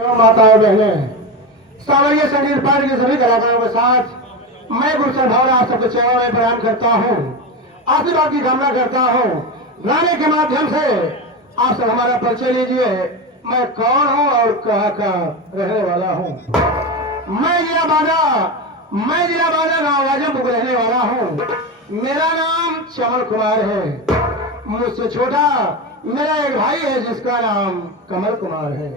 माताएं बहनें, सावरिया संगीत पार्टी के सभी कलाकारों के साथ मैं गुलशन भावना आप सबके चरणों में प्रणाम करता हूँ, आशीर्वाद की कामना करता हूँ। गाने के माध्यम से आप सब हमारा परिचय लीजिए। मैं कौन हूँ और कहाँ का रहने वाला हूँ। मैं जिला बाजा गाँव आजमपुर का रहने वाला हूँ। मेरा नाम चमन कुमार है। मुझसे छोटा मेरा एक भाई है जिसका नाम कमल कुमार है,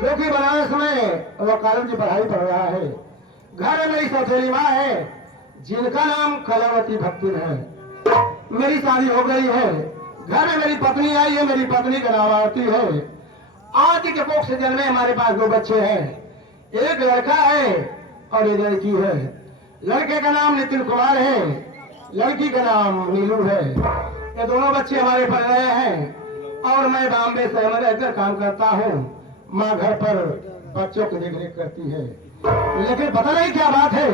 जो कि बनारस में वकालत की पढ़ाई पढ़ रहा है। घर में मेरी सौतेली माँ है जिनका नाम कलावती भक्ति है। मेरी शादी हो गई है। घर में मेरी पत्नी आई है, मेरी पत्नी का नाम आरती है। आरती के कोख से जन्मे हमारे पास 2 बच्चे हैं, एक लड़का है और एक लड़की है। लड़के का नाम नितिन कुमार है, लड़की का नाम नीलू है। ये दोनों बच्चे हमारे पढ़ रहे हैं और मैं बॉम्बे शहर में रहकर काम करता हूँ। माँ घर पर बच्चों की देखरेख करती है, लेकिन पता नहीं क्या बात है,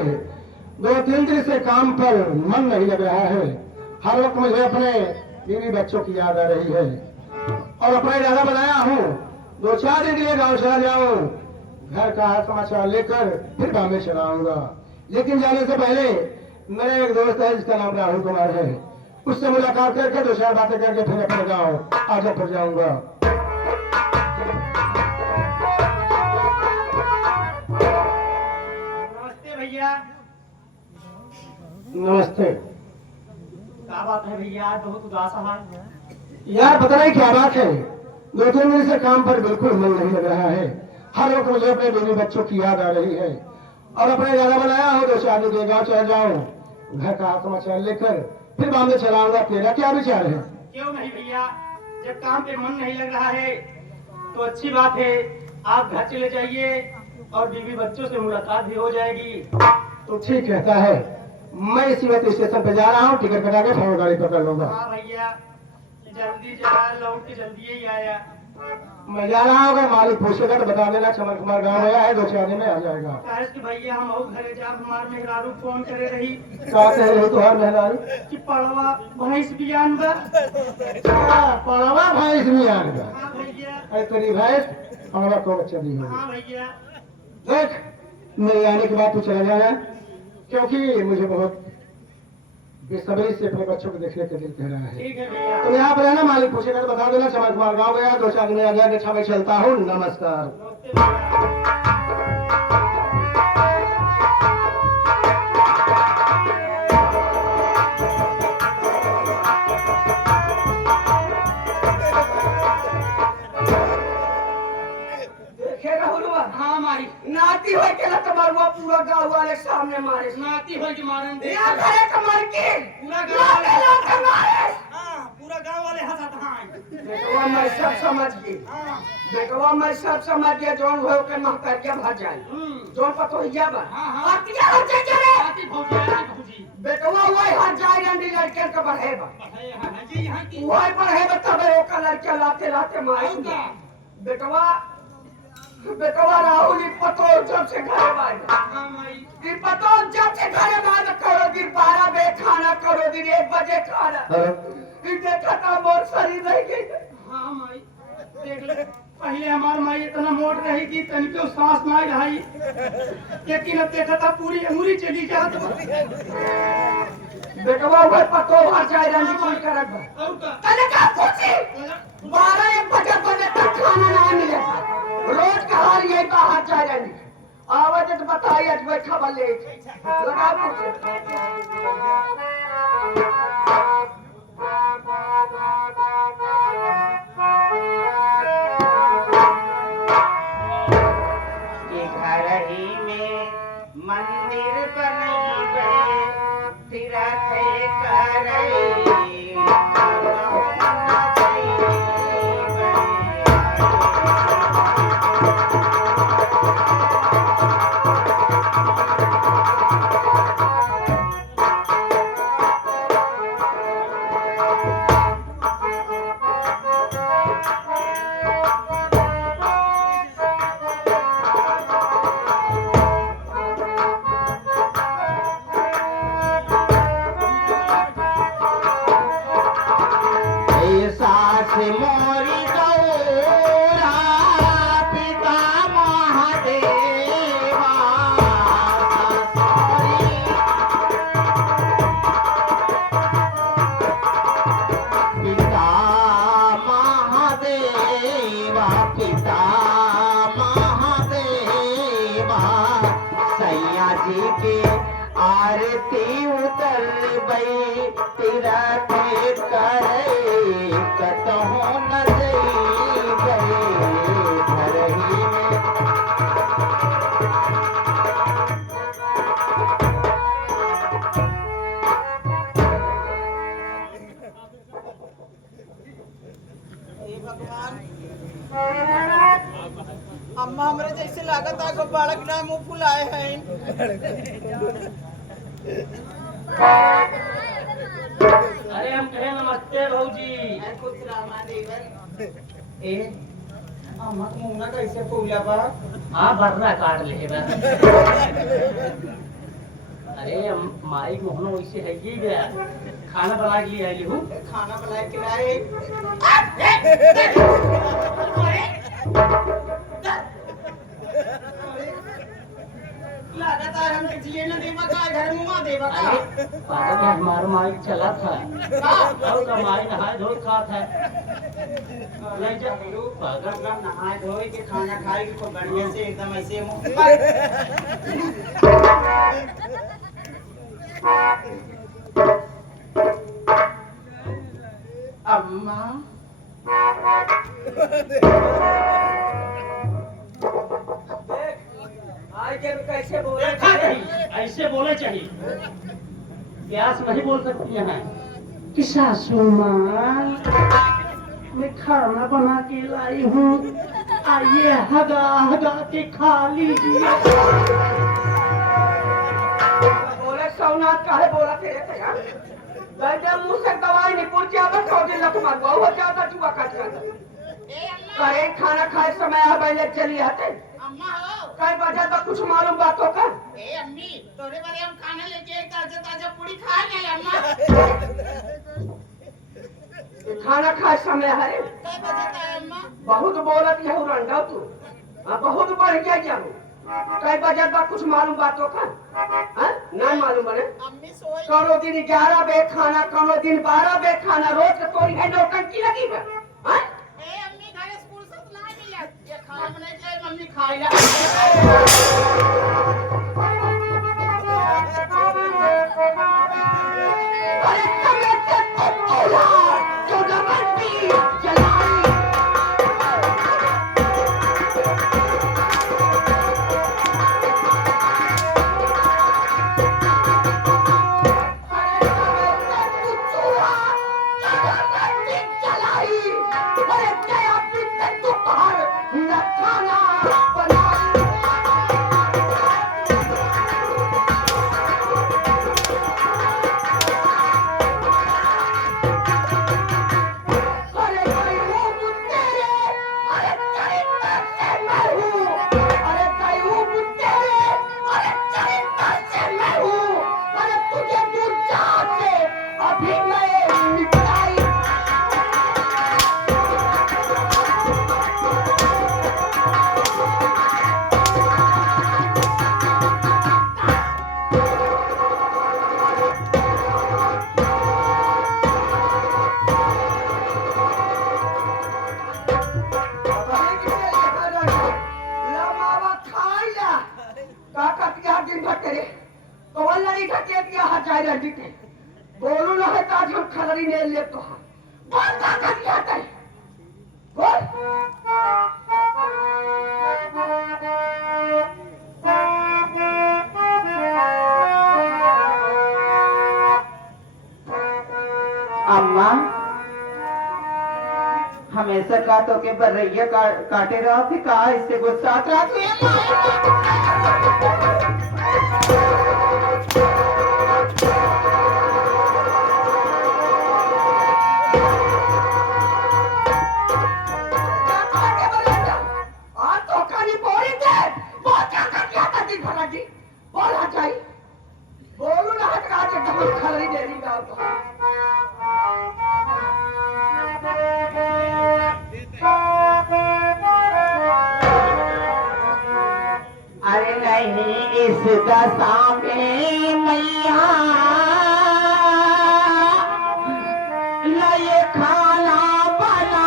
2-3 दिन से काम पर मन नहीं लग रहा है। हर वक्त मुझे अपने बीवी बच्चों की याद आ रही है और अपना इरादा बनाया हूँ 2-4 दिन के लिए गाँव चला जाऊँ, घर का हाल समाचार लेकर फिर बॉम्बे चला आऊंगा। लेकिन जाने से पहले मेरा एक दोस्त है जिसका नाम राहुल कुमार है, उससे मुलाकात करके 2-4 बातें करके फिर अपने गाँव आजमपुर जाऊंगा। नमस्ते भैया। नमस्ते। क्या बात है भैया, आज बहुत उदास है। यार पता नहीं क्या बात है, 2-3 दिन से काम पर बिल्कुल मन नहीं लग रहा है। हर वक्त मुझे अपने बीवी बच्चों की याद आ रही है और अपने इरादा बनाया हो 2-4 दिन के गाँव चल जाऊं, घर का हाल समाचार लेकर फिर बॉम्बे चलाऊंगा। तेरा क्या विचार है? क्यों नहीं भैया, जब काम पे मन नहीं लग रहा है तो अच्छी बात है, आप घर चले जाइए और बीवी बच्चों से मुलाकात भी हो जाएगी। तो ठीक कहता है, मैं इसी वक्त स्टेशन पे जा रहा हूँ, टिकट कटा के फोन गाड़ी पकड़ लूंगा। हाँ भैया, जल्दी जा, लौट के जल्दी ही आया। मैं जा रहा हूँ, अगर मालिक पूछेगा तो बता देना चमन कुमार गाँव गया है, 2-4 दिन में आ जाएगा। कहे कि भैया हम और घरे जा, हमार मेहरारू फोन करे रही क्या कह रही तुहार मेहरारू? कि पड़वा भैंस बियान बा। पड़वा भैंस नहीं आएगा। हाँ भैया। अरे तेरी भैंस पड़वा को बच्चा दी होगी। हाँ भैया। देख, मेरे आने के बाद तू चला जाना, क्योंकि मुझे बहुत बेसब्री से अपने बच्चों को देखने का दिल कह रहा है। ठीक है भैया। तुम यहाँ पर रहना, मालिक पूछेगा तो बता देना चमन कुमार गाँव गया, 2-4 दिन में आ जाएगा। अच्छा मैं चलता हूँ, नमस्कार। नमस्ते भैया। हाँ मारी नाती होय के ना तुम्हारा पूरा गांव वाले सामने मारे नाती हो कि मारन दे यहाँ घरे कमर के पूरा गांव वाले लोग मारे। हाँ पूरा गांव वाले हंसत हैं। बेटवा मैं सब समझ गई, हाँ बेटवा मैं सब समझ गया। जोन हो के महकरिया भर जाए, जोन पतोहिया बा हाँ, हाँ। अतिया हो जाए चले आती भौजी बेटवा वही हर जाए रंडी लड़के के बढ़े बा जी यहाँ की वही बढ़े बा तब ओका लड़के लाते लाते मारे और क्या? बेटवा राहुल ई पतो जब से घरे बाई हाँ माई ई पतो जब से घरे बाई करो दिन 12 बजे खाना, करो दिन 1 बजे खाना। ई देखा था मोर शरीर रह गई। हाँ माई देख ले, पहले हमार माई इतना मोट रही कि तनिको सांस ना रही, लेकिन अब देखा था पूरी अंगुली चली जात बा। बेटवा वो पतो हर जाए रंडी कोई करत बा और का कने का पूछी 12-1 बजे तक खाना ना मिले। रोज का हाल यही बाहर जा रही आवाज तो बताइए आज बैठा बल्ले लगा घर ही में मंदिर बनई गए तीरथ करई सास मोरी गौरा पिता के आरती उतर बई तेरा के करे कतहु न जई गए धरही में हे भगवान अम्मा हमरे जैसे लागत आगो बालक ना मुंह फुलाए हैं अरे हम कहे नमस्ते भौजी। खुश रामा देवर ए अम्मा के मुंह ना कैसे फूला बा हाँ बर्रा काट ले बा। अरे माई मोहन वैसे है कि गया खाना बना के लिए आई हूँ। खाना बनाए के लाए लागत है हम जिए न देवा का घर मुंह देवा का अरे पागल है, हमारा माई चला था और का माई नहाए धोए खात है। नहीं जा पागल ना नहाए धोए के खाना खाए को बढ़िया से एकदम ऐसे मुंह अम्मा आज के कैसे बोले देखा नहीं, ऐसे बोले चाहिए। प्यास नहीं बोल सकती है कि सासू माँ मैं खाना बना के लाई हूँ, आइए हगा हगा के खा लीजिए। बोले सौनाथ काहे बोला तेरे से यार जब मुंह से दवाई नहीं पूछी अब सौ दिन लग मार बहुत ज्यादा चुका काट रहा करे खाना खाए समय आ पहले चली आते अम्मा हो कई बजे तक कुछ मालूम बातों का ए अम्मी तोरे बारे हम खाना लेके आई ताजा ताजा पूरी खा ले अम्मा खाना खाए समय है कई बजे का अम्मा बहुत बोलत है रंडा तू बहुत बढ़ गया क्या कई बजे तक कुछ मालूम बातों का नहीं मालूम है अम्मी सोई करो दिन 11 बजे खाना करो दिन 12 बजे खाना रोज के तोरी है नौटंकी लगी है ए अम्मी घर स्कूल से ना मिला ये खाना बनाई जाए मम्मी खाई ला अरे कमेटे कुत्तोला जो डमंडी जलाई बोलू ना है आज हम खलरी ले ले तो बोल का कर जाता है बोल अम्मा हमेशा काटो के बर्रैया काटे रहा थी कहा इससे गुस्सा रहा बोलू ना हट आज डबल खलरी दे दी गाँव तो अरे नहीं इस दशा में मैया लय खाना बनाई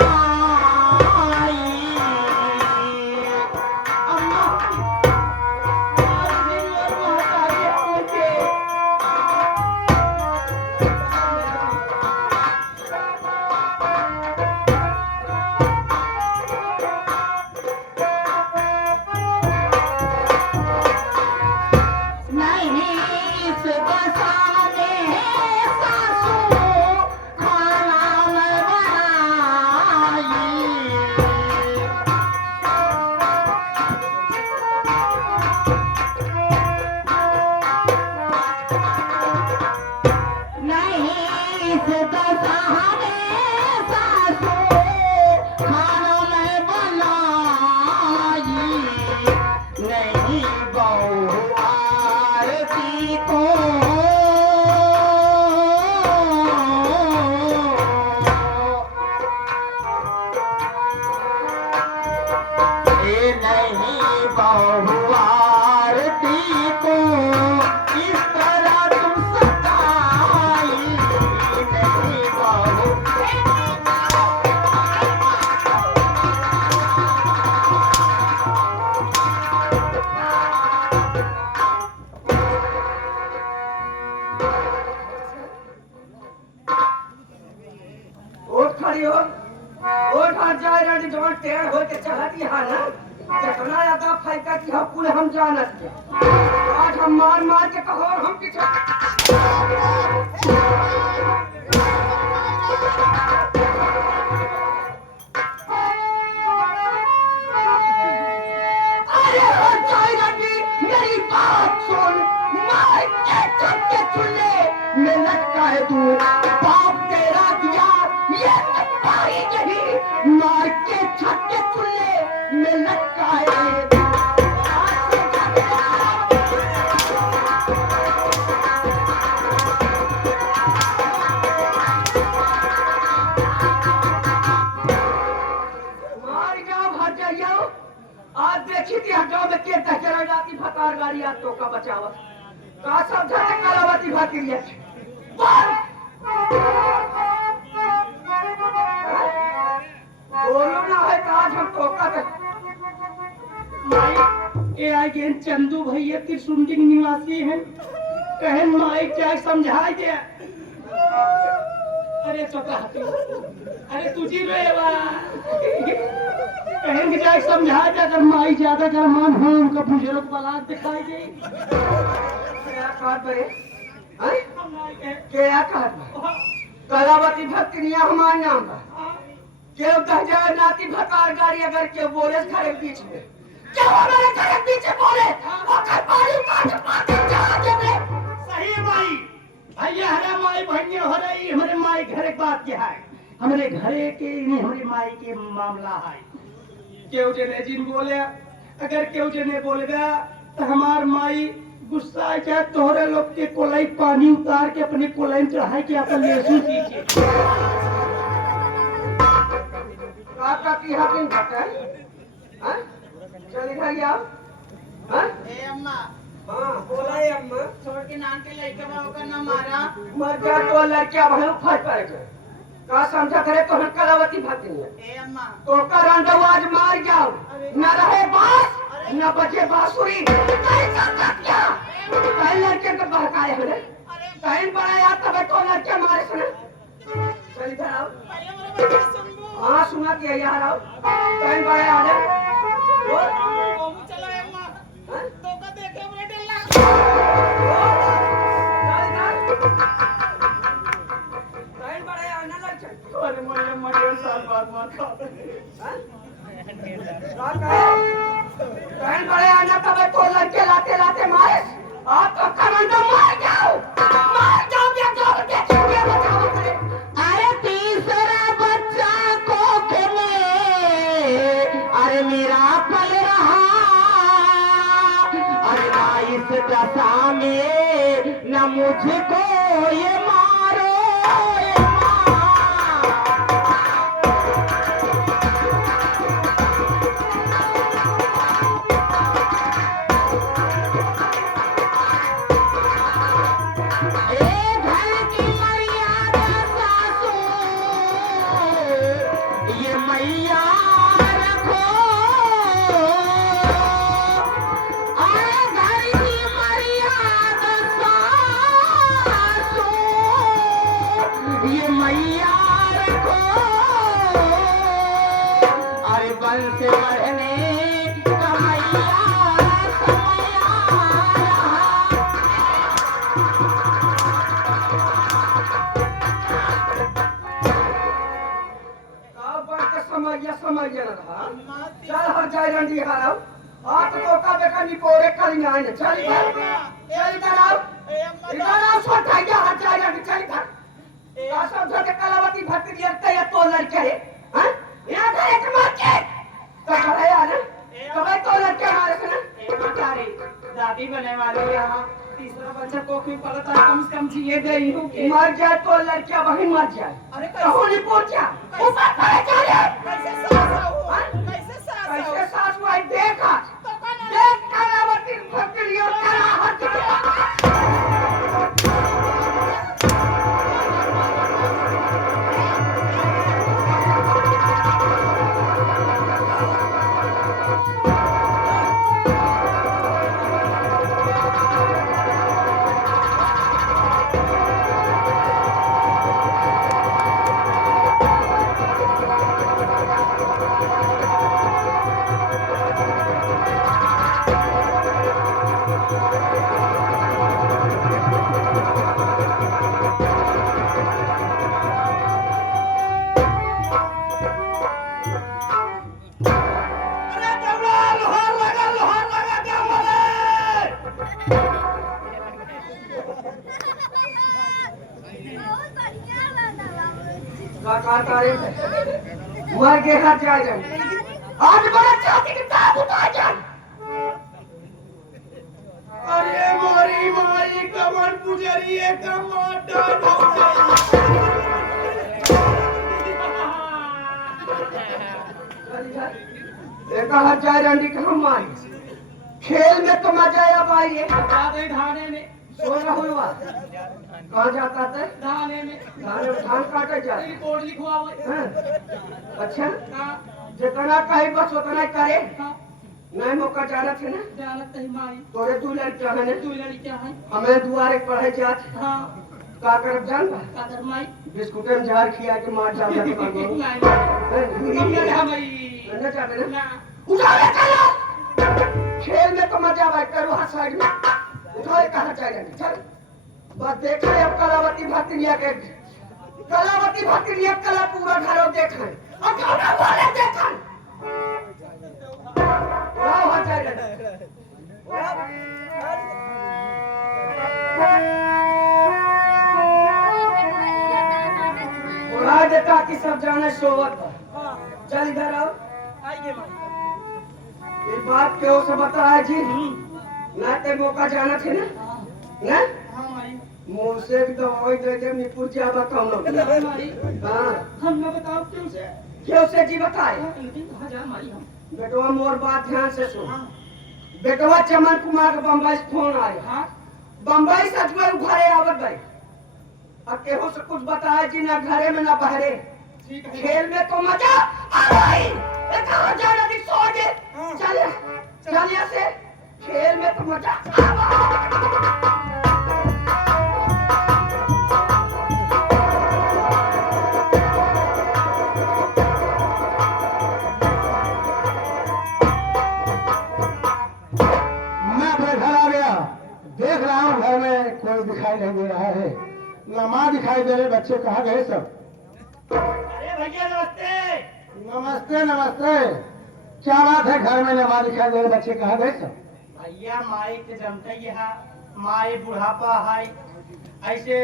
अम्मा आज दिन और बहुत बहुआरती को इस तरह तुम सताई मेरी बहू। उठ खड़ी हो, उठ हट जाए रेडी जवान टेढ़ हो के चलती है ना, जितना ज्यादा फायदा की हम कुल हम जानत के। आज हम मार मार के कहो और हम पीछे अरे हट जाए रेडी, मेरी बात सुन, मार के चक्के चुल्ले में लटका है तू, बाप तेरा दिया ये पाई नहीं, मार के छक्के चुल्ले में लटका है। मार जाओ भर जाइयो, आज देखी थी हटाओ में के तहरा जाती फकार गाड़ी आज तो का बचावत का समझा के कलावती भाती लिया बोलो ना है तो आज हम टोका ए आई के चंदू भैया त्रिशुंडी निवासी हैं, कहे माई क्या समझाई दे। अरे तो कहती अरे तुझी रेवा कहेंगे क्या समझा दे, अगर माई ज्यादा कर मान हो उनका बुजुर्ग बलाक दिखाई दे। क्या कहत बे हैं क्या कहत बे कलावती भक्तिनिया हमार नाम बा केव कह जाए नाती भकार गाड़ी अगर केव बोले घर के बीच में क्या हमारे घर के बीच में बोले ओकर बारी मार जा देबे। सही है माई भैया हरे माई भैया हो रही हमारे माई घर एक बात क्या है, हमारे घरे के नहीं हमारे माई के मामला है। केव जने जिन बोले अगर केव जने बोलेगा तो हमार माई गुस्सा है चाहे तोहरे लोग के कोलाई पानी उतार के अपने कोलाई में चढ़ाई के अपन लेसू दीजिए। काका की हकिन घटे हैं चल इधर आओ हैं ए अम्मा हां बोला है अम्मा छोड़ के नान के लड़के बाबू का नाम मारा मर जा तो लड़किया भाई फट पड़ गए का समझा करे तो हम कलावती भाती है ए अम्मा तो करंट आज मार जाओ न रहे बांस न बचे बांसुरी कैसा क्या कहीं लड़के को बहकाए हमने कहीं बड़ा यार तब तो लड़के मारे सुने चल इधर आओ पहले मेरे बात सुन हाँ सुना कि यार आओ कहीं बड़ा यार ओमू चलो अम्मा तो का देखे मेरे डर लगा कहीं बड़ा यार ना लड़के अरे मोरे मोरे साल बाद मार खा कहीं बड़े आना तब तो लड़के लाते लाते मारे आप तो कमांडो मार जाओ क्या जाओ देखिए बताओ करे अरे तीसरा बच्चा कोख में अरे मेरा पल रहा, अरे ना इस दशा में न मुझको ये मारो ये घर की मर्यादा सासू ये मैया रखो, अरे घर की मर्यादा सासू ये मैया रखो, अरे बल से बढ़ने का मैया समया रहा। समझ न रहा चल हर जाए रंडी हाराओ आप तो का बेका निपोरे करी ना है चल इधर आओ छोटा गया हर जाए रंडी चल इधर का समझो के कलावती भक्ति लिखते या तो लड़के हैं यहां था एक मार के तो करे यार कब तो लड़के मारे से ना दादी बने वाली यहाँ तीसरा बच्चा कोखी पड़ता है कम से कम जिए गई हूँ कि मर जाए तो लड़कियां वही मर जाए अरे कहो नहीं पहुंचा ऊपर पड़े चले कैसे सास हुआ कैसे सास कैसे सास हुआ देखा तो कौन अरे देवड़ा, लोहार लगा क्या बोले? काकारे मर के हाथ जाए जाए आज बड़ा चाहती कि ताब उठा जाए। अरे मोरी माई कमर पुजरिए कमर एक हाथ जाए रंडी कहाँ मारी खेल में तो मजा आया भाई ये धाने में सो रहा हुआ कहाँ जाता था धाने में धान धान काटे जाते रिपोर्ट लिखवाओ। हैं? अच्छा हाँ, जितना कहीं बस उतना ही करे हाँ, नहीं मौका जाना थे ना जानत नहीं माई तोरे दू लड़कियां हैं तू लड़कियां हैं। हमें दुआरे पढ़े जात हाँ, का करब जान बा कादर माई बिस्कुट में झाड़ खिया के मार जाओ जाते पागल कम ना जा माई ना चाहते ना ना उठाओ चलो खेल में तो मजा आवा करो हाथ साइड में उठाओ कहाँ चाहिए चल बस देख ले अब कलावती भातिनिया के कलावती भातिनिया कला पूरा घरों देख ले अब घरों वाले देख उठाओ हाथ चाहिए उड़ा देता कि सब जाने सोवत चल इधर आओ आइए माई। ये बात क्यों से बताया जी ना ते मौका जाना थे ना ना हाँ माई। मुंह से एकदम वही दे दे निपुर जा बताओ ना हाँ माई, हाँ हम ना बताओ क्यों से? क्यों से जी बताए लेकिन कहाँ जा माई हम? बेटवा मोर बात ध्यान से सुन हाँ, बेटवा चमन कुमार का बम्बई से फोन आया हाँ, बम्बई से अजमेर घरे आवत गए अब केहो से कुछ बताया जी ना घरे में ना बहरे ठीक है। खेल में तो मजा आ भाई ये कहाँ जाना दी सो जे चल चल यहाँ से खेल में तो मजा आ मैं अपने घर आ गया देख रहा हूँ घर में कोई दिखाई नहीं दे रहा है न माँ दिखाई दे रहे बच्चे कहाँ गए सब अरे भैया नमस्ते। नमस्ते नमस्ते क्या बात है घर में न माँ दिखाई दे रहे बच्चे कहाँ गए सब भैया माई के जमते ही है माई बुढ़ापा है ऐसे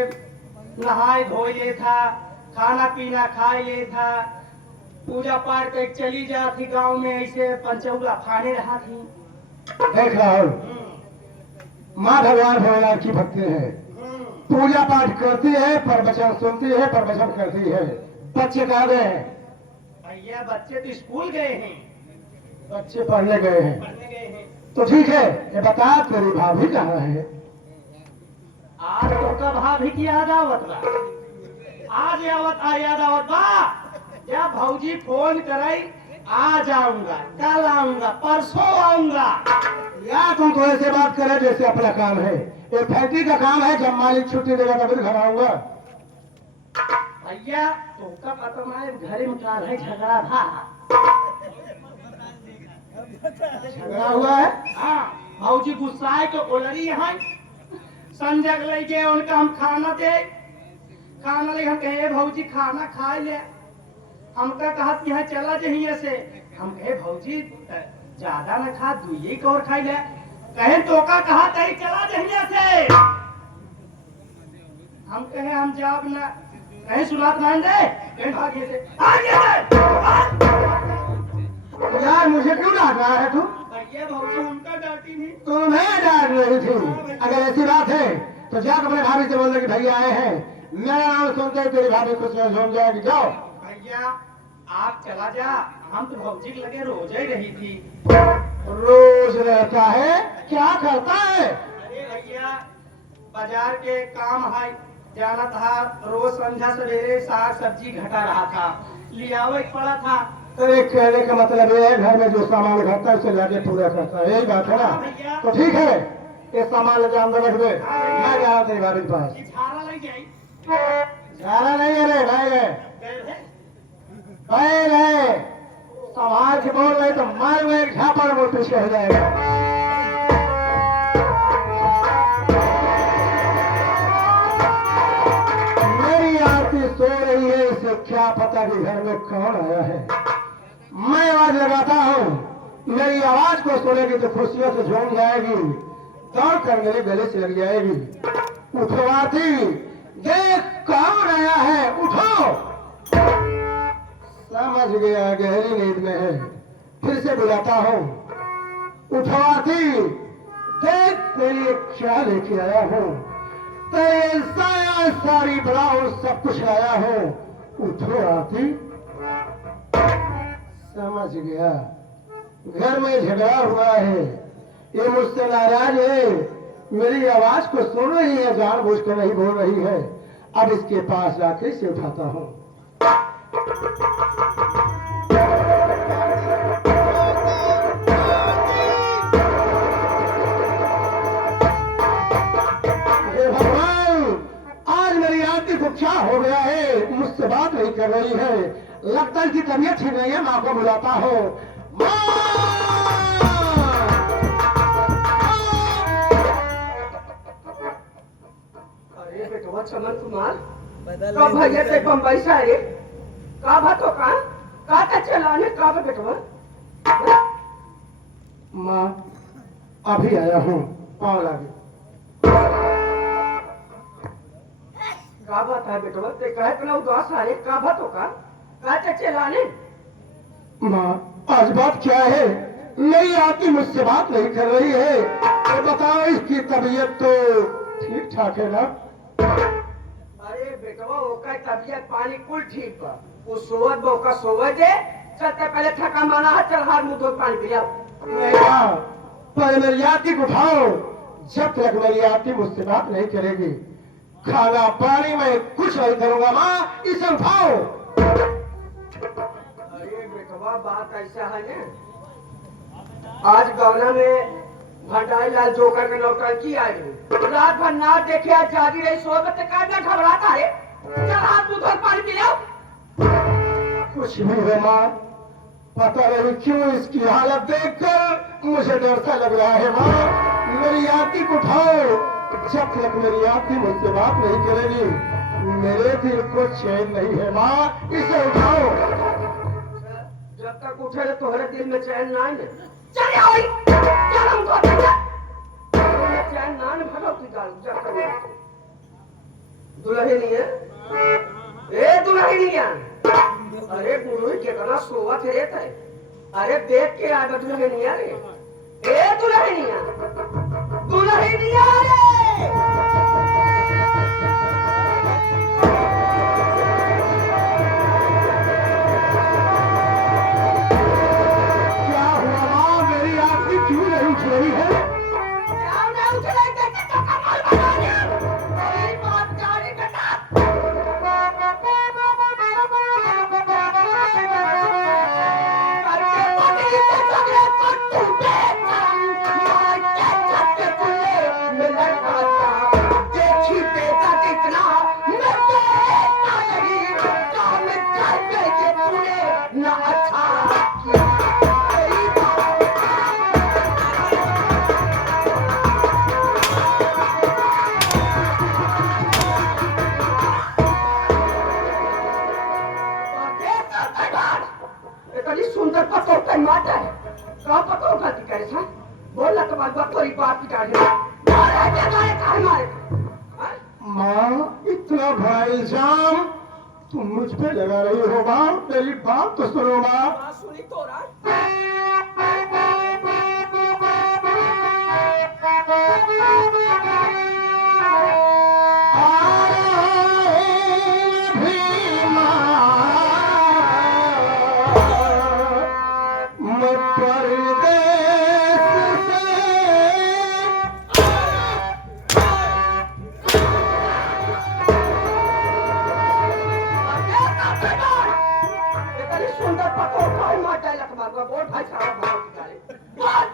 नहाए धोए ले था खाना पीना खाए ले था पूजा पाठ कर चली जाती गांव में ऐसे पंचौला फाड़े रहा थी। देख राहुल माँ भगवान भोलेनाथ की भक्ति है पूजा पाठ करती है प्रवचन सुनती है प्रवचन करती है बच्चे कहाँ गए हैं भैया बच्चे तो स्कूल गए हैं बच्चे पढ़ने गए हैं पढ़ने गए हैं। तो ठीक है ये बता तेरी भाभी कहाँ है आज तो कब भाभी की याद आवत बा आज याद आवत बा जब भौजी फोन कराई आ जाऊंगा कल आऊंगा परसों आऊंगा। या तुम तो ऐसे बात करे जैसे अपना काम है ये फैक्ट्री का काम है जब मालिक छुट्टी देगा तभी घर आऊंगा भैया तो कब तुम्हारे घर में का है झगड़ा था झगड़ा हुआ है हाँ भौजी गुस्साए के ओलरी है संजग लेके उनका हम खाना ले हम कहे भौजी खाना खा ले हमका कहा कि यहाँ चला जहिए से हम कहे भौजी ज्यादा न खा दुई और खाई ले कहे तो का कहा कहीं चला जहिए से हम कहे हम जाब ना कहे सुनात मान दे कहे भागे से यार मुझे क्यों डांट रहा है तू भैया भौजी हमका डांटी नहीं तुम्हें डांट रही थी अगर ऐसी बात है तो जाकर अपने भाभी से बोल रहे कि भैया आए हैं मेरा नाम सुनते ही तेरी भाभी कुछ न झूम जाएगी जाओ भैया आप चला जा हम तो भौजी के लगे रोज ही रही थी। रोज रहता है क्या करता है अरे भैया बाजार के काम है जाना था रोज संध्या सवेरे साग सब्जी घटा रहा था लियावे पड़ा था। तेरे कहने का मतलब ये है घर में जो सामान घटता है उसे लाके पूरा करता है यही बात है ना तो ठीक है ये सामान लेके अंदर रख दे मैं जा रहा तेरी भाभी के पास ये झाड़ा लग जाई जाना नहीं है रे भाई गए गए भाई गए संभाल के बोल रहे तो मार में एक झापड़ वो पीछे हो जाएगा कौन आया है। मैं आवाज लगाता हूँ, मेरी आवाज को सुनेगी तो खुशियों से झूम जाएगी, दौड़ कर मेरे गले से लग जाएगी। उठो आती, देख कौन आया है, उठो। समझ गया गहरी नींद में है, फिर से बुलाता हूँ, उठो आती, देख तेरी क्या लेके आया हूँ, तेरे साया सारी ब्लाउज सब कुछ लाया हूँ, उठो आती। समझ गया घर में झगड़ा हुआ है, ये मुझसे नाराज है, मेरी आवाज को सुन रही है, जानबूझ कर नहीं बोल रही है। अब इसके पास जाके इसे उठाता हूँ। हे भगवान, आज मेरी आरती को क्या हो गया है, मुझसे बात नहीं कर रही है, लगता है कि तबीयत ठीक नहीं है। माँ को बुलाता हूँ। अरे बेटवा चमन कुमार, कब भैया से बम्बई से आए, का बात हो का चलाने का बेटवा? माँ अभी आया हूँ, पाँव लागे। का बात है बेटवा, ते कहे इतना उदास आए, का बात हो का चलाने? माँ आज बात क्या है, मेरी आती मुझसे बात नहीं कर रही है, तो बताओ इसकी तबीयत तो ठीक ठाक है ना? अरे बेटवा ओका तबीयत पानी कुल ठीक बा, वो सोवत बा, ओका सोवे दे, चलते पहले थका माना है, चल हाथ मुंह धो पानी पिया। नहीं माँ, पहले मेरी आती को उठाओ, जब तक मेरी आती मुझसे बात नहीं करेगी, खाना पानी में कुछ नहीं करूंगा। माँ इसे उठाओ। अरे बेटवा बात ऐसा है ना, आज गौना में भंडारी लाल जोकर के नौटंकी आई, रात भर नाच देखे आज जागी रही, सोबत काटना घबराता है, चल हाथ मुंह धो पानी पिया। कुछ भी है माँ, पता नहीं क्यों इसकी हालत देखकर मुझे डर सा लग रहा है। माँ मेरी आती को उठाओ, जब तक मेरी आती मुझसे बात नहीं करेगी, मेरे दिल को चैन नहीं है। माँ इसे उठाओ। जब तक उठे तो तुम्हारे दिल में चैन ना है, चल आओ, चल हमको चैन ना है, भगवती गाल जब तक दुल्हनी है, ए दुल्हनी है, अरे गुरु कितना सोवत है रे, अरे देख के आ दुल्हनिया रे, ए दुल्हनिया, दुल्हनिया रे। क्या हुआ माँ, मेरी आती क्यों नहीं उठ रही है? क्या नहीं उठ रही, देखे तो कमाल बना दिया, मेरी बात जाने बेटा। सुंदर पतो पे माता है, का पतो गलती करे था, बोला तो बात थोड़ी बात की काट मारे। माँ इतना बड़ा इल्जाम तुम मुझ पे लगा रही हो माँ, मेरी बात तो सुनो माँ। सुनी तो रहा। सुंदर पतो भाई माता लख मारूंगा, बोल भाई साहब भाव की गाली बोल।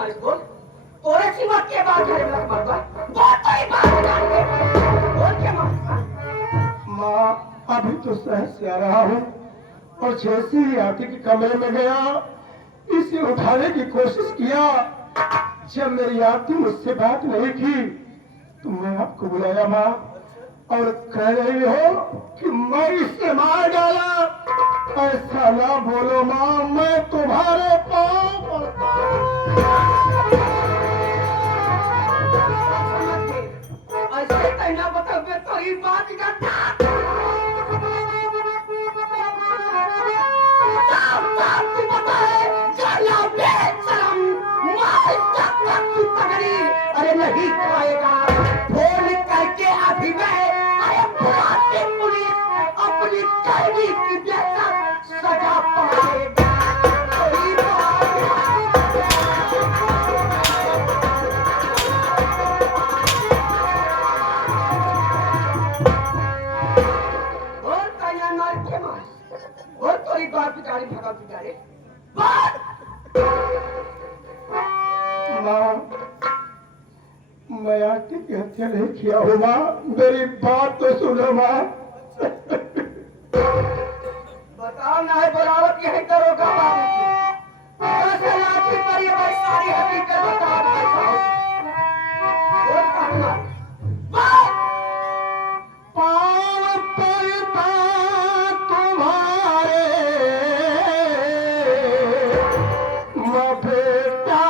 मारिस बोल तोरे सीमा के बात करे लग मरवा बोल तो ही बात जान बोल के मारिस माँ अभी तो सहज से आ रहा हूँ और जैसे ही आरती के कमरे में गया इसे उठाने की कोशिश किया। जब मेरी आरती मुझसे बात नहीं की तो मैं आपको बुलाया माँ और कह रही हो कि मैं इसे मार डाला। ऐसा ना बोलो माँ, मैं तुम्हारे पाँव पड़ता ऐसे कहना बताओ तो ही बात करता अरे नहीं खाएगा फोन करके अभी मैं अरे पुरानी पुलिस अपनी कैदी की जैसा सजा पाएगा कोई और कहीं मार के मार और कोई बात बिचारी भगा बिचारे बात माँ मैं आरती की हत्या नहीं किया हूँ माँ, मेरी बात तो सुनो माँ। बताओ ना है बरावत यही करोगा बाबू जी कैसे लाठी पर ये भाई सारी हकीकत बताओ भाई साहब और कहना पाँव पड़ता तुम्हारे मैं बेटा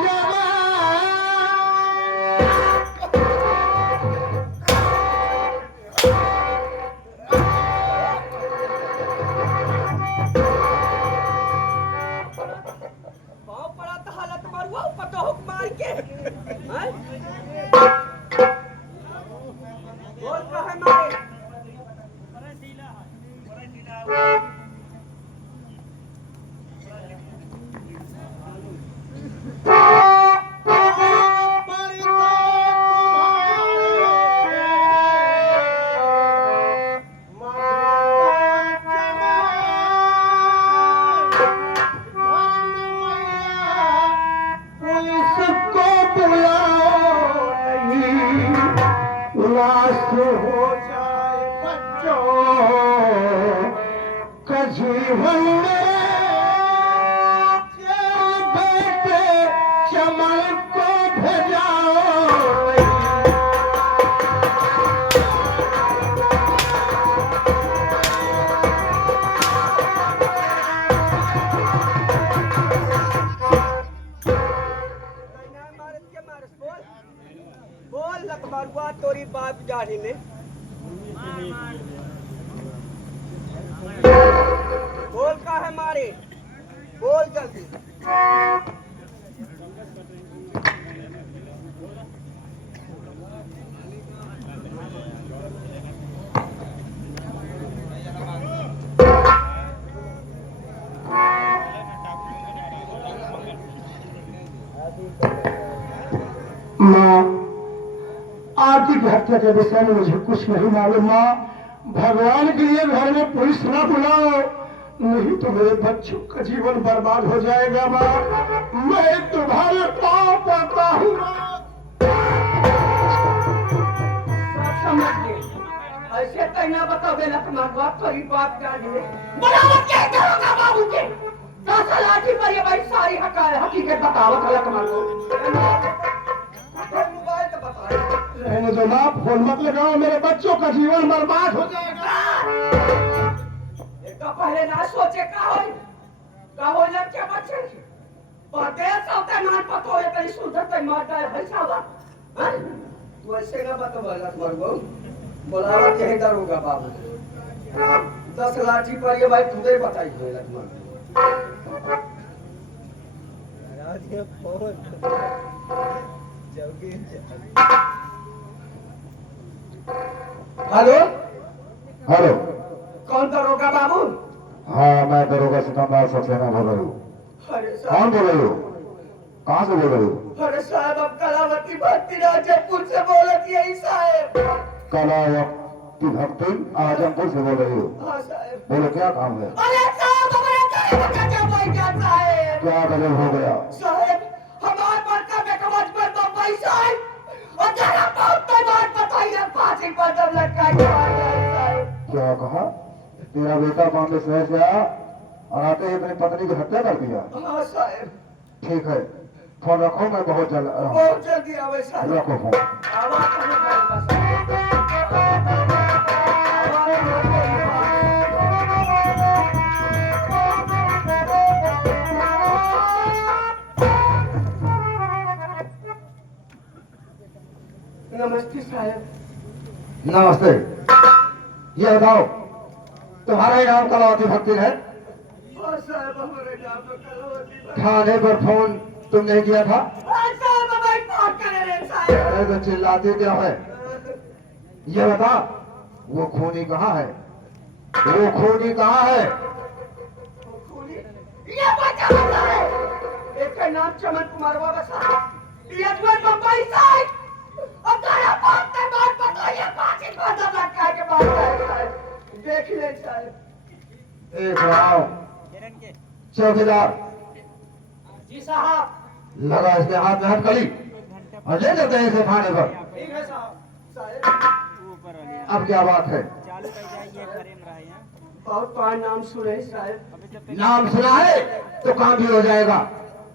जवान। पाँव पड़ा तो हालत मारुआ ऊपर तो हुक मार के हैं बोल कहे मारे हो जाए बच्चों का जीवन बेटे चमन को भेजाओ। बोल लखमारुआ तोरी बाप जानी में बोल का है मारे बोल जल्दी माँ आरती की हत्या के विषय में मुझे कुछ नहीं मालूम माँ, भगवान के लिए घर में पुलिस ना बुलाओ नहीं तो मेरे बच्चों का जीवन बर्बाद हो जाएगा माँ। मैं तुम्हारे पाँव पड़ता हूँ समझ गए ऐसे कहना बताओ लखमारुआ तोरी बाप जानी में बराबर क्या करोगा बाबू के 10 लाठी पर ये भाई सारी हकीकत बताओ लखमारुआ मोबाइल तो बताओ रहने दो माँ, फोन मत लगाओ, मेरे बच्चों का जीवन बर्बाद हो जाएगा। एक पहले ना सोचे का हो लग क्या बच्चे परदेश होते मान पतो है कहीं सुधर ते मारता है भाई साहब हैं तू ऐसे ना बता लखमारुआ बोलावा के करूंगा बाबू 10 लाठी पर ये भाई तुझे बताई है लखमारुआ राज के फोन हेलो हेलो। कौन दरोगा बाबू हाँ मैं दरोगा सिकंदर सक्सेना बोल रही हूँ। अरे कौन बोल रही हो? कहाँ से बोल रही हो? अरे साहब अब कलावती भक्ति राजपुर से बोल रही है साहब कलावती भक्ति आजमपुर से बोल रही हो? हाँ साहब बोलो क्या काम है? अरे साहब हमारे क्या साहब क्या गजब हो गया? साहब हमारे फांसी पर दम लटका के मार गया साहब। क्या कहा? तेरा बेटा बॉम्बे शहर से आया और आते ही अपनी पत्नी की हत्या कर दिया। हाँ साहब, ठीक है, फोन रखो, मैं बहुत जल्द आ रहा हूँ। बहुत जल्दी आवे साहब। रखो फोन। आवाज नहीं करेगा साहब। नमस्ते साहब। नमस्ते। ये बताओ, तुम्हारा ही नाम कलावती भक्ति है? हाँ साहब, हमारे नाम पर कलावती भक्ति। थाने पर फोन तुम नहीं किया था? हाँ साहब, हमारी फोन कर रहे हैं साहब। अरे तो चिल्लाती क्या है? ये बता, वो खूनी कहाँ है? वो खूनी कहाँ है? ये बच्चा बता है। एक का नाम चमन कुमार बाबा साहब। ये अजमेर बम्बई साहब। और गाना बांधते बात बताओ, ये फांसी पर दम लटका के मारता है साहब। देख ले साहब। एक आओ चौकीदार, जी साहब। लगा इसके हाथ में हथकड़ी और ले चलते हैं इसे थाने पर। ठीक है साहब। साहब, अब क्या बात है? बहुत बार नाम सुने साहब। नाम सुना है तो काम भी हो जाएगा।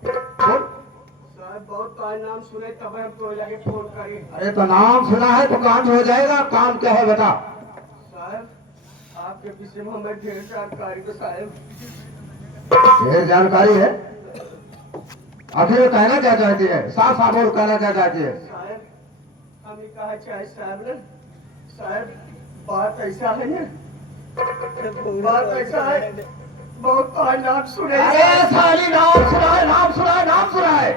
बोल। साहब, बहुत बार नाम सुने तब हम तो लगे फोन करें। अरे तो नाम सुना है तो काम भी हो जाएगा। काम क्या है बता? साहब, आपके विषय में हमें ढेर जानकारी है साहब। ढेर जानकारी है? आखिर वो कहना क्या चाहती है? साफ साफ बोल, कहना क्या चाहती है? साहब, हमें कहा चाहे साहब ने। साहब, बात ऐसा है ना, बात ऐसा है, बहुत बार नाम सुने। अरे साली, नाम सुना है, नाम सुना है, नाम सुना है,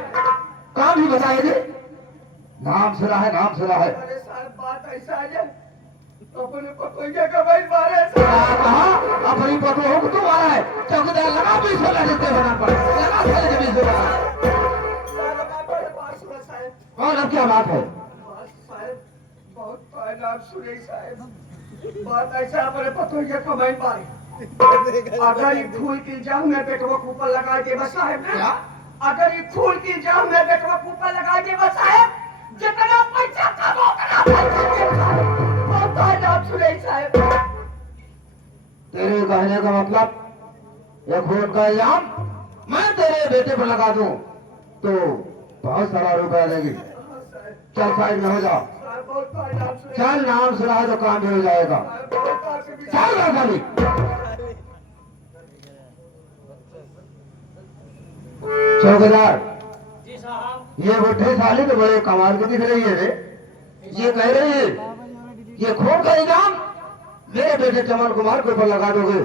काम भी बताएगी। नाम सुना है, नाम सुना है। अरे साहब, बात ऐसा है ना, अपने पतोइया का भाई मारे क्या साहब। कहा? अपनी पतोह को तुम्हारा है? चौकीदार लगा भी सोलह देते बना पर लगा साले के बीच में लगा। साहब, आपने बात सुना साहब। कौन? अब क्या बात है? बात साहब, बहुत बार नाम सुने साहब। बात ऐसा, अपने पतोइया का भाई मारे। अगर ये फूल की इल्जाम में बेटवा के ऊपर लगा दे बस साहब ना। क्या? अगर ये फूल की इल्जाम में बेटवा के ऊपर लगा दे बस साहब, जितना पैसा कमाओ उतना पैसा दे साहब। बहुत बार नाम सुने साहब। तेरे कहने का मतलब, ये खून का इल्जाम मैं तेरे बेटे पर लगा दूं तो बहुत सारा रुपया देगी। चल साइड में हो जाओ। साहब, बहुत बार नाम सुने। चल, नाम सुना है तो काम भी हो जाएगा। साहब, बहुत बार से भी चल ना खाली। चौकीदार, जी साहब। ये बुढ़ी साली तो बड़े कमाल की दिख रही है रे। ये कह रही है ये खून का इल्जाम मेरे बेटे चमन कुमार के ऊपर लगा दोगे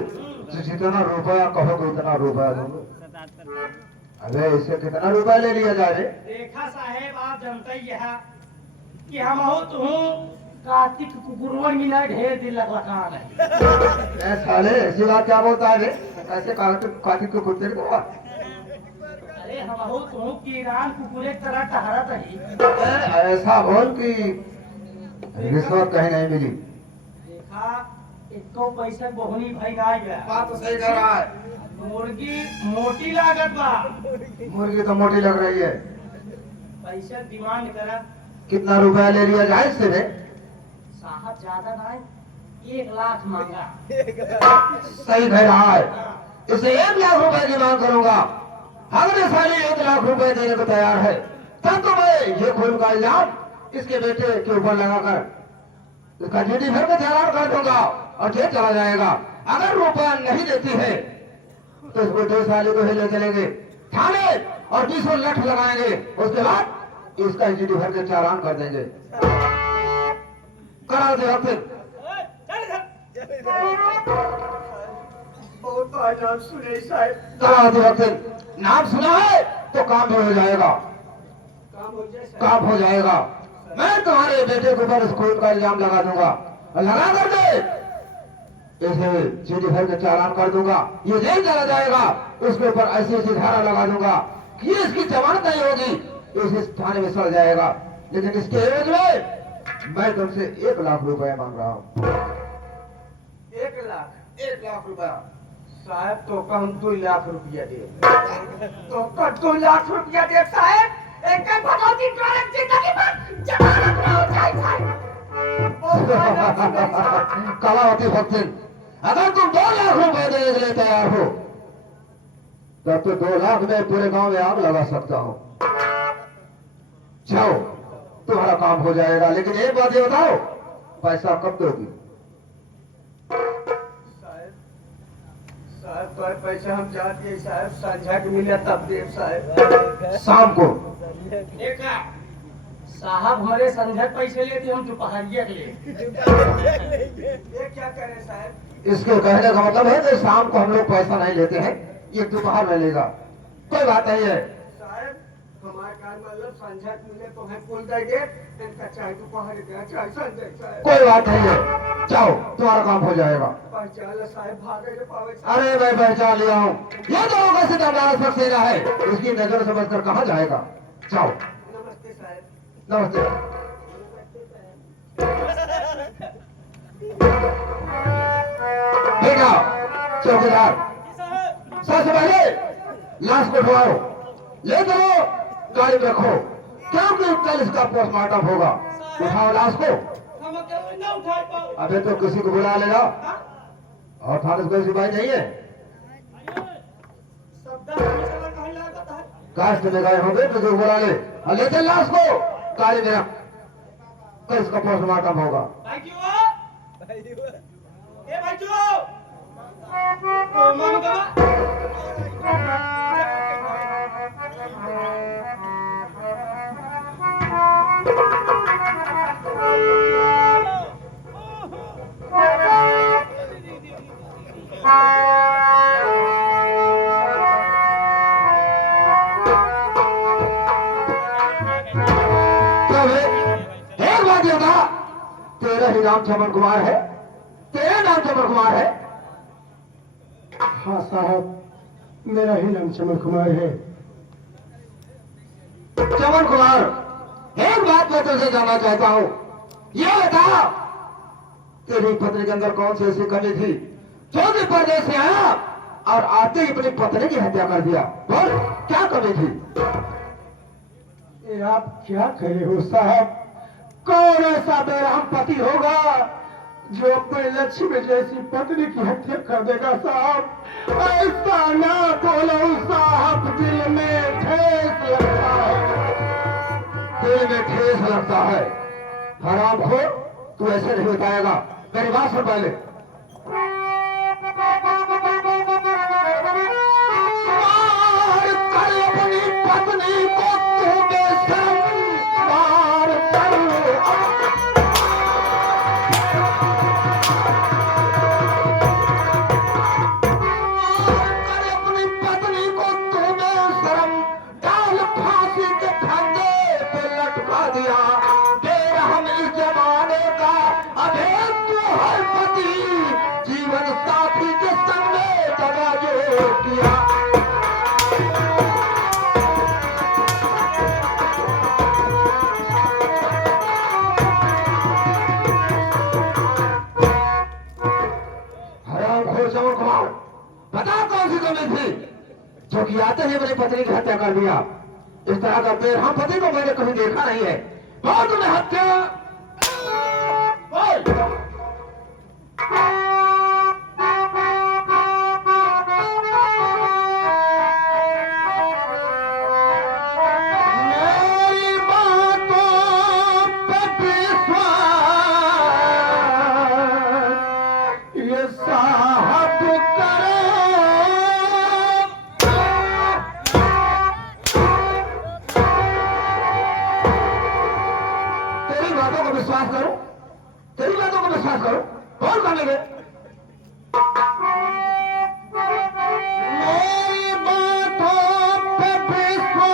तो जितना रुपया कहोगे उतना रुपया दोगे। अरे इससे कितना रुपया ले लिया जाए रे? देखा साहेब, आप जानते ही है कि हम हो तू कार्तिक कुकुरवर मिला ढेर दिन लग रखा है। ए साले, ऐसी बात क्या बोलता है रे? ऐसे कार्तिक को कुत्ते को अरे हम हो तू की ईरान कुकुरे की तरह टहरत रही। ऐसा बोल कि रिश्वत कहीं नहीं मिली। देखा, इनको पैसा बहुनी भाई आ गया। बात तो सही कह रहा है। मुर्गी मोटी लागत बा, मुर्गी तो मोटी लग रही है। पैसा डिमांड करा। कितना रुपया ले लिया जाए इससे रे? साहब ज्यादा नहीं, 1 लाख मांगा। सही कह रहा है। इसे 1 लाख रुपए की मांग करूंगा। अगर ये साली 1 लाख रुपए देने को तैयार है तब तो मैं ये खून का इल्जाम इसके बेटे के ऊपर लगाकर इसका ड्यूटी भर के चालान कर दूंगा और जेल चला जाएगा। अगर रुपया नहीं देती है तो इस बुढ़े साली को ही ले चलेंगे थाने और 20 लाख लगाएंगे। उसके बाद इसका ड्यूटी भर के चालान कर देंगे। करा दे वक्त। बहुत बार नाम सुने साहब। करा दे वक्त। नाम सुना है तो काम भी हो जाएगा। काम हो जाए साहब। काम हो जाएगा। मैं तुम्हारे बेटे के ऊपर इस खून का इल्जाम लगा दूंगा और लगा कर दे इसे चीटी भर के चालान कर दूंगा। ये जेल चला जाएगा। उसके ऊपर ऐसी ऐसी धारा लगा दूंगा कि ये इसकी जमानत नहीं होगी, इस थाने में सड़ जाएगा। लेकिन इसके एवज में मैं तुमसे 1 लाख रुपए मांग रहा हूँ। 1 लाख 1 लाख रुपया। साहब, तो का हम 2 लाख रुपया दे। तो का 2 लाख रुपया दे साहब। एक भगवती द्वारा जिंदगी भर जमानत ना हो जाए साहब। कलावती भक्तिन, अगर तुम 2 लाख रुपए देने के लिए तैयार हो तब तो 2 लाख में पूरे गांव में आग लगा सकता हूं। जाओ, तुम्हारा काम हो जाएगा, लेकिन एक बात ये बताओ, पैसा कब दोगी? साहब तो पैसा हम चाहते हैं साहब, संझा के मिले तब देव साहब। शाम को। देखा साहब हमारे संझट पैसे लेते हम दोपहरिया के लिए। ये क्या करे साहब? इसके कहने का मतलब है कि शाम को हम लोग पैसा नहीं लेते हैं, ये दोपहर में लेगा। कोई बात नहीं है साहब, हमारे कार मतलब संझा के मिले तो हम पुल देंगे, इनका चाहे दोपहर का चाहे संझा साहब। कोई बात नहीं है, जाओ, तुम्हारा काम हो जाएगा। पहचान लो साहब, भागे के पावे साहब। अरे मैं पहचान लिया हूँ, ये तो कैसे दरबार सक्सेना है, उसकी नजर से बचकर कहाँ जाएगा। जाओ। नमस्ते साहब। नमस्ते। बेटा चौकीदार, सबसे पहले लाश को उठवाओ, ले चलो, गाड़ी में रखो, क्योंकि कल इसका पोस्टमार्टम होगा। उठाओ लाश को। हम अकेले ना उठा पाओ। अबे तो किसी को बुला लेना, और थाने से कोई सिपाही नहीं है, सब दस चला कहीं लागत है। कास्ट में गए होंगे तो जो बुला ले, और ले चल लाश को, गाड़ी में रख, कल इसका पोस्टमार्टम होगा। भाई क्यों? ए भाई क्यों? ओ मामा का एक बात ये बता, तेरा ही नाम चमन कुमार है? तेरा नाम चमन कुमार है? हाँ साहब, मेरा ही नाम चमन कुमार है। चमन कुमार, एक बात मैं तुझसे जानना चाहता हूँ, ये बता, तेरी पत्नी के अंदर कौन सी ऐसी कमी थी जो कि परदेश से आया और आते ही अपनी पत्नी की हत्या कर दिया? बोल, क्या कमी थी? ये आप क्या कह रहे हो साहब? कौन ऐसा बेरहम पति होगा जो अपने लक्ष्मी जैसी पत्नी की हत्या कर देगा साहब? ऐसा ना बोलो साहब, दिल में ठेस लगता है। दिल में ठेस लगता है? हराम हो, तू ऐसे नहीं बताएगा, मेरी बात सुन पहले। मार कर अपनी पत्नी को तू बेशर्म, मार कर अपनी पत्नी को तू बेशर्म, डाल फांसी के फंदे पे लटका दिया। बेरहम इस जमाने का अभेद्य है पति, जीवन साथी के संग में दगा जो किया। हरामखोर चमन कुमार, बता कौन सी कमी थी जो कि आते ही मेरी पत्नी की हत्या कर दिया? इस तरह का बेरहम पति को मैंने कभी देखा नहीं है। बहुत तुम्हें हत्या बोल। मेरी बातों पे विश्वास ये साहब करो। तेरी बातों को विश्वास करो, तेरी बातों को विश्वास करो, कौन कर लेंगे? मेरी बातों पे विश्वास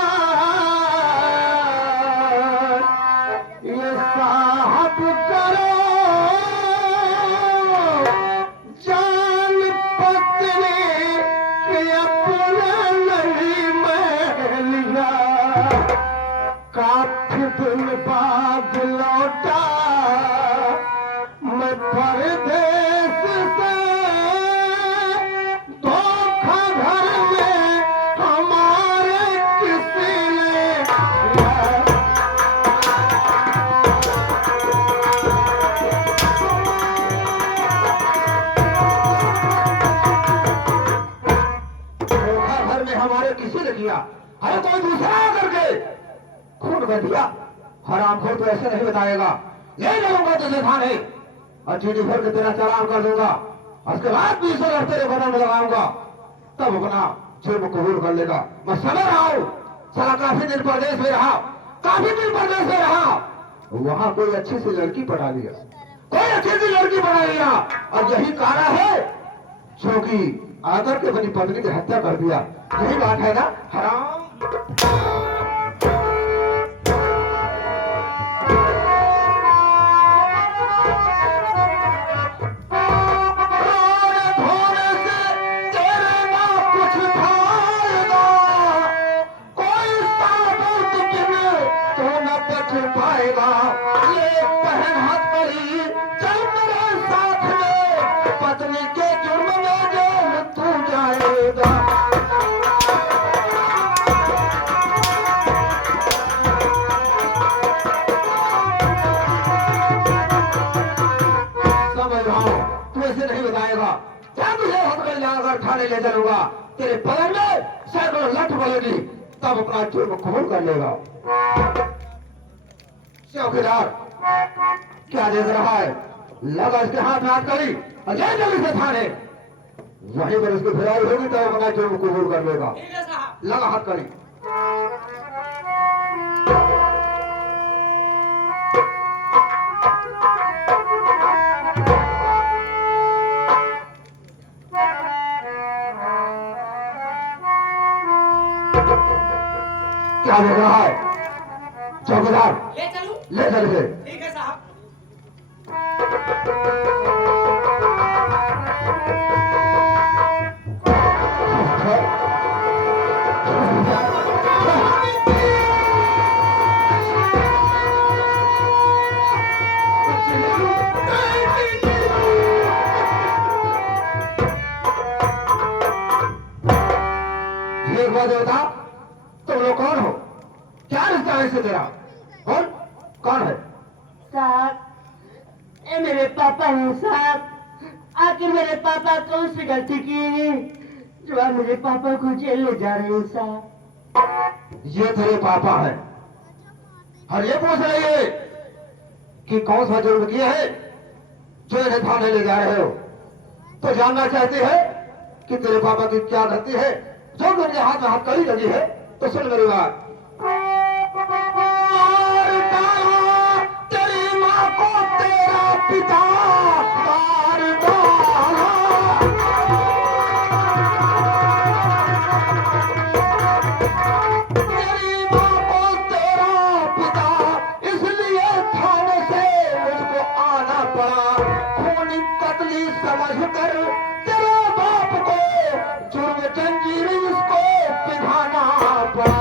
ये साहब करो। जान पत्नी के अपना नहीं मैं लिया, काफी दिन बाद लौटा मैं परदेश से। धोखा घर में हमारे किसी ने किया। इसीलिए किया। अरे कोई दूसरा करके खून कर दिया, हराम खोर तो ऐसे नहीं बताएगा। ले जाऊंगा तुझे थाने और चीनी भर के तेरा चालान कर दूंगा, उसके बाद 20 हजार तेरे बदन में लगाऊंगा, तब अपना जुर्म कबूल कर लेगा। मैं समझ रहा हूं, साला काफी दिन प्रदेश में रहा, काफी दिन प्रदेश में रहा, वहां कोई अच्छी सी लड़की पढ़ा लिया, कोई अच्छी सी लड़की पढ़ा लिया, और यही कारण है जो कि आकर के अपनी पत्नी की हत्या कर दिया। यही बात है ना हराम। पाएगा ये पहन हाथ करी, चल मेरे साथ में, पत्नी के जुर्म में जेल तू जाएगा। समझ रहा हूं, तू ऐसे नहीं बताएगा, क्या तुझे हथकड़ी लगाकर थाने ले चलूंगा, तेरे बगल में सैकड़ों लठ बलेगी, तब अपना जुर्म कबूल कर लेगा। चौकीदार क्या देख रहा है, लगा इसके हाथ में हाथ करी और ले चल इसे थाने, वहीं पर इसकी फिराई होगी तो अपना जुर्म कबूल कर लेगा। लगा हाथ करी। क्या देख रहा है चौकीदार, ले चलूं? ले चल इसे। ठीक है साहब। एक बात बता, तुम लोग कौन हो, क्या रिश्ता है इससे तेरा, कौन कौन है? साहब, ये मेरे पापा हैं साहब। आखिर मेरे पापा कौन सी गलती की जो आप मेरे पापा को जेल ले जा रहे हैं साहब? ये तेरे पापा है और ये पूछ रही है कि कौन सा जुर्म किया है जो इन्हें थाने ले जा रहे हो। तो जानना चाहती है कि तेरे पापा की क्या गलती है जो कि उनके हाथ में हाथ कड़ी लगी है। तो सुन मेरी बात, तेरी माँ को तेरा पिता मार डाला, तेरी माँ को तेरा पिता, इसलिए थाने से मुझको आना पड़ा, खूनी कतली समझ कर तेरे बाप को जुर्म जंजीर इसको पिघाना पड़ा।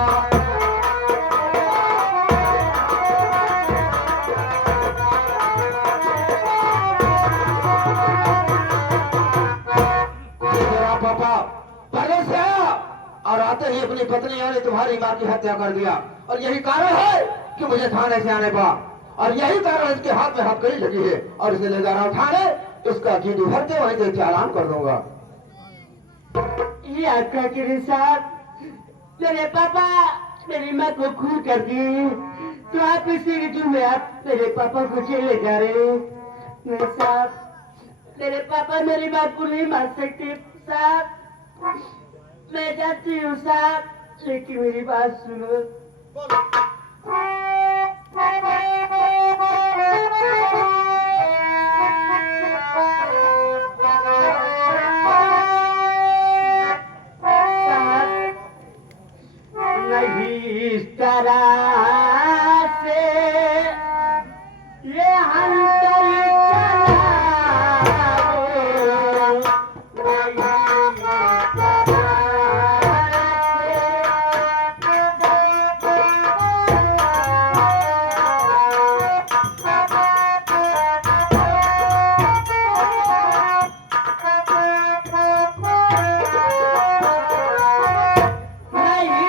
तेरा पापा पहले से आया और आते ही अपनी पत्नी यानी तुम्हारी मां की हत्या कर दिया, और यही कारण है कि मुझे थाने से आने पड़ा, और यही कारण इसके हाथ में हथकड़ी लगी है, और इसे ले जा रहा हूं थाने, इसका जीडी भर के वहीं से चालान कर दूंगा। ये आपका मेरे साथ मेरे पापा मेरी माँ को खून कर दी, तो आप इसी के जुर्म में आप मेरे पापा को जेल ले जा रहे हैं। मेरे साथ मेरे पापा मेरी माँ को नहीं मार सकते साहब, मैं जानती हूँ साहब, लेकिन मेरी बात सुनो। नहीं इस तरह से ये हंतरी चलाओ, नहीं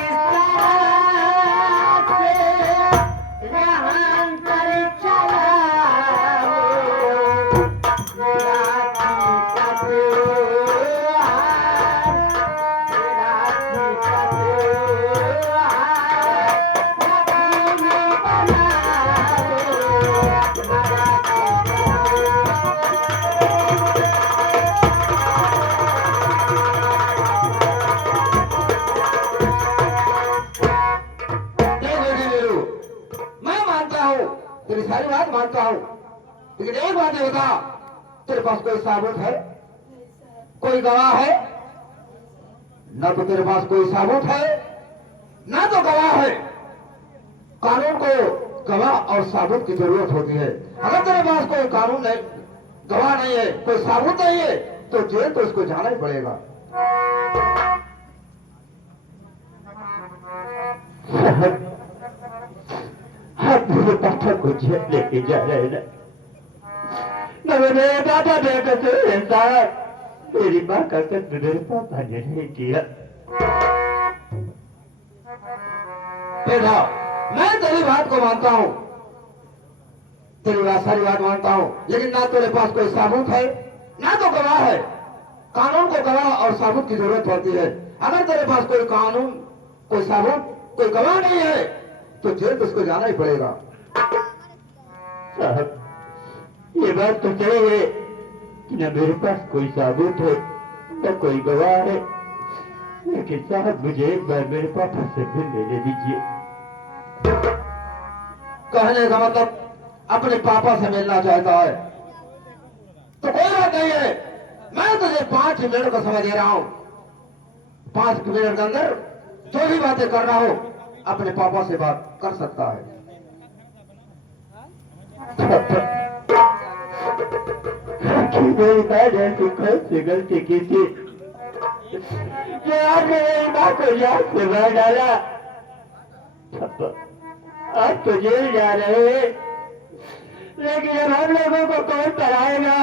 इस तरह मानता हूँ, लेकिन एक बात ये बता, तेरे पास कोई साबुत है, कोई गवाह है? ना तो तेरे पास कोई साबुत है, ना तो गवाह है। कानून को गवाह और साबुत की जरूरत होती है। अगर तेरे पास कोई कानून नहीं, गवाह नहीं है, कोई साबुत नहीं है, तो जेल तो इसको जाना ही पड़ेगा। आप मेरे पापा को जेल लेके जा रहे हैं ना मेरे पापा बेकसूर है साहब। मेरी माँ का कत्ल मेरे पापा ने नहीं किया। बेटा, मैं तेरी बात को मानता हूँ, तेरी बात सारी बात मानता हूँ, लेकिन ना तेरे पास कोई साबुत है, ना तो गवाह है। कानून को गवाह और साबुत की जरूरत पड़ती है। अगर तेरे पास कोई कानून, कोई साबुत, कोई गवाह नहीं है, तो जेल तो इसको जाना ही पड़ेगा। साहब, ये बात तो सही है कि न मेरे पास कोई साबुत है, न कोई गवाह है, लेकिन साहब मुझे एक बार मेरे पापा से मिलने दे दीजिए। कहने का मतलब अपने पापा से मिलना चाहता है, तो कोई बात नहीं है। मैं तुझे 5 मिनट का समय दे रहा हूं। 5 मिनट के अंदर जो भी बातें करना हो, अपने पापा से बात कर सकता है। मेरी माँ ने ऐसी कौन सी गलती की थी जो आपने मेरी माँ को याद से मार डाला? आप तो जेल जा रहे हैं, लेकिन अब हम लोगों को कौन पढ़ाएगा?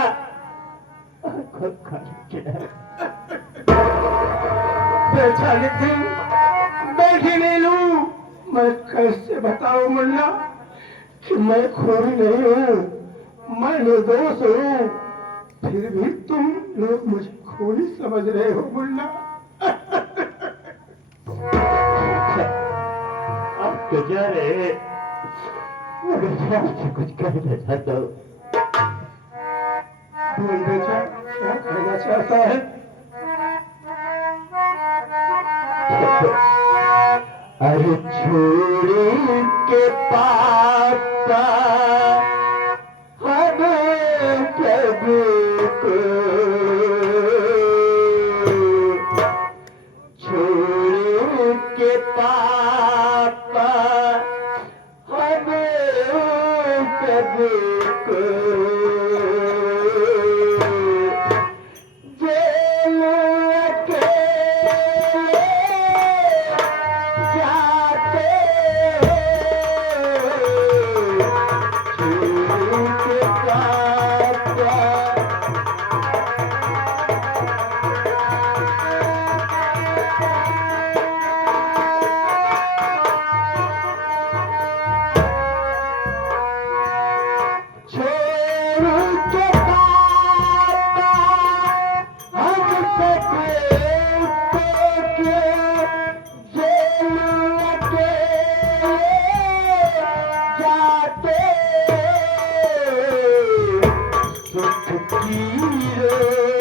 खुद खाना खिलाएगा। बेचारी थी, बैठी नहीं लूं। मैं कैसे बताऊं मुन्ना कि मैं खोरी नहीं हूँ, मैं निर्दोष हूँ, फिर भी तुम लोग मुझे खोरी समझ रहे हो मुन्ना। आप तो जा रहे हैं, मगर मैं आपसे कुछ कहना चाहता हूँ। बोल बेटा, क्या कहना चाहता है? अरे छोड़ी के पापा हमें प्रभु को, छोड़ी के पापा हमें प्रभु को, जेल अकेले जाते छूट पापा। की रोटी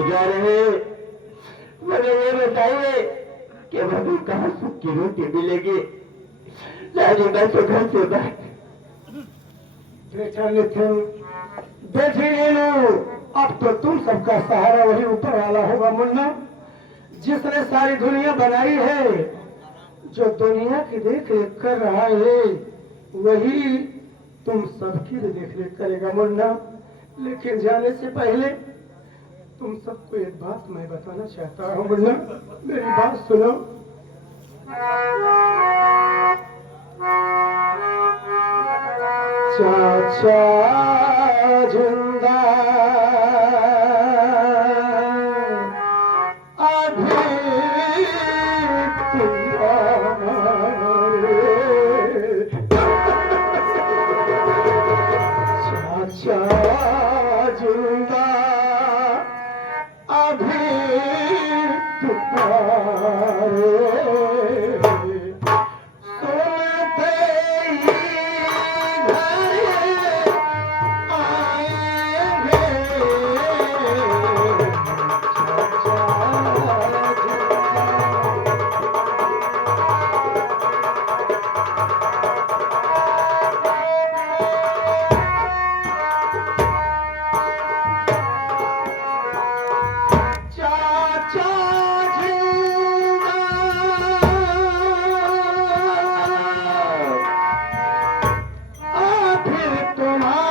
तो जा रहे हैं, मुझे ये बताइए कि अभी कहाँ सुख की रोटी मिलेगी। राजी मैं तो घर से बाहर बेटा नितिन बेटी नीलू, अब तो तुम सबका सहारा वही ऊपर वाला होगा मुन्ना, जिसने सारी दुनिया बनाई है। जो दुनिया की देख रेख कर रहा है वही तुम सबकी भी देख रेख करेगा मुन्ना। लेकिन जाने से पहले तुम सबको एक बात मैं बताना चाहता हूँ मुन्ना, मेरी बात सुनो। चाचा जिंदा अभी तुम्हारे चाचा जिंदा अभी तुम्हारे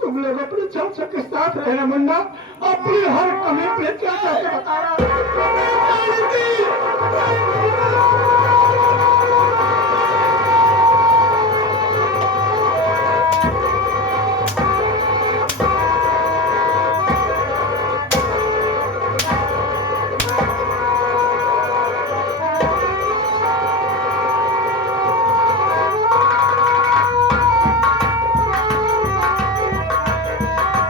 तुम लोग अपने चाचा के साथ रहना मुन्ना, अपनी हर कमी अपने चाचा से बता रहा।